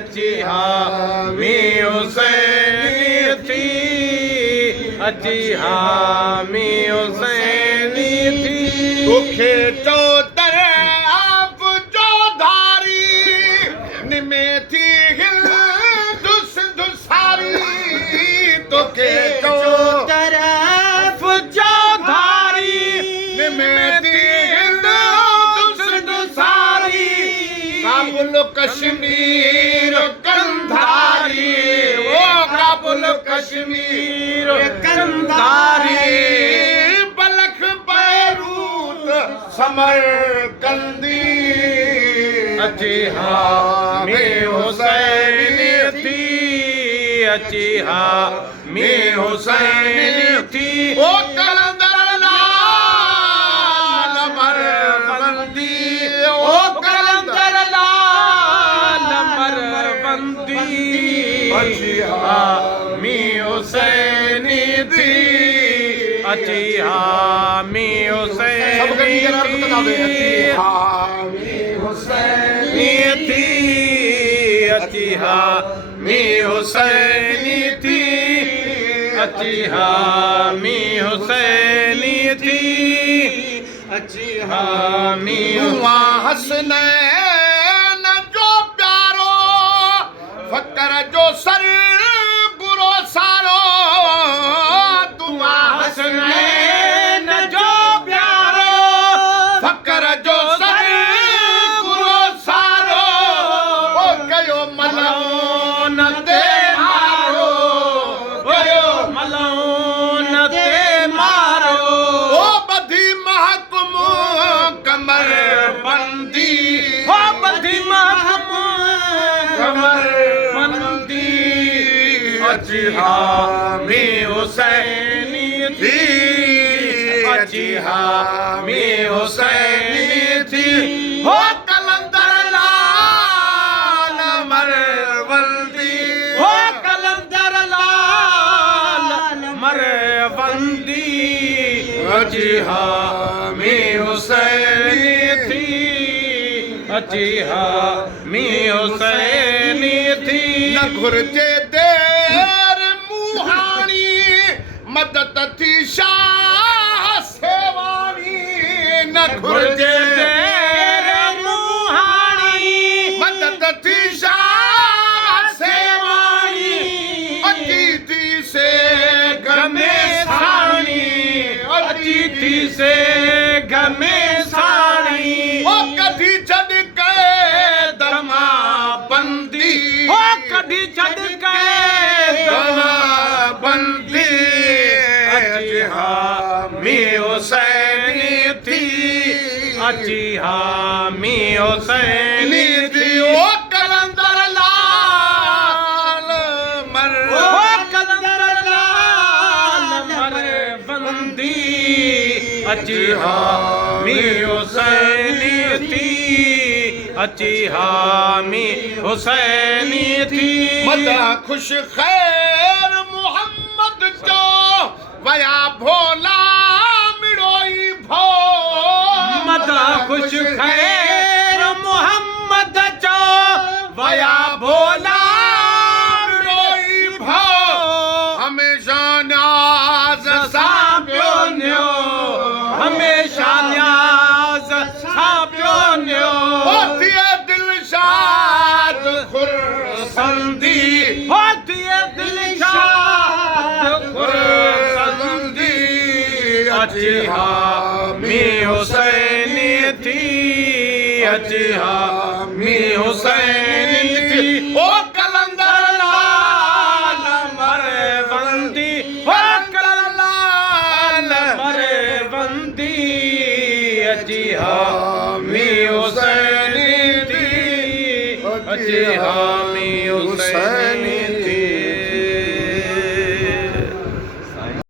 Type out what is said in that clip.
अची हामी हुसैनी थी अची हामी हुसैनी थी तोखे चौतर आप जो धारी निमे थी हिंदुस दुसारी तोखे तरफ जो धारी निमे थी हिंदुस दुसारी काबुल कश्मीर कंधारी ओ काबुल कश्मीर कंधारी बलख बैरूत समरकंदी अची हामी हुसैनी थी अची हामी हुसैनी थी ओ कलंदर लाल मरबंदी ओ कलंदर लाल मरबंदी अची हामी हुसैनी थी अची हामी सब कभी जरा हुसैनी बता दे थी हामी हुसैनी थी अची हामी हुसैनी थी अची हामी हुसैनी थी अची हामी हुआ हसनैन जो प्यारो फकर जो सर गुरो सारो दुआ हुसैन जो प्यारो फकर जो सर गुरो सारो ओ कयो मलौन ते मारो ओयो मलौन ते मारो ओ बधी महकुम कमर बंदी हो बधी महकुम कमर बंदी अची हामी हुसैनी थी अची हामी हुसैनी थी हो कलंदर लाल मरवंदी हो कलंदर लाल मरबंदी अची हामी हुसैनी थी अची हामी हुसैनी थी न घुर्जे देर मुहानी मदद थी शाह सेवानी न घुर्जे देर मुहानी मदद थी शाह सेवानी अतिथि से गमे सानी अतिथि से गमे साणी ओ कभी छड़ के दमा बंदी हो कभी छड़ के दमा बंदी अची हामी हुसैनी थी अची हामी हुसैनी थी ओ कलंदर लाल मर ओ कलंदर लाल मरबंदी अची हामी हुसैनी थी अची हामी हुसैनी थी मदा खुश खैर मोहम्मद जो वया भोला मिड़ोई भो मदा खुश खैर मोहम्मद चो वया भोला मिड़ोई भो हमेशा न्याज सापियो न्यो हमेशा न्याज सापियो न्यो होती है दिलशाद खुरसंदी होती है दिलशाद खुरसंदी अची हामी हुसैनी थी अची हामी हुसैनी थी ओ कलंदर लाल मरबंदी हो लाल मरबंदी अची हामी हुसैनी थी अची हामी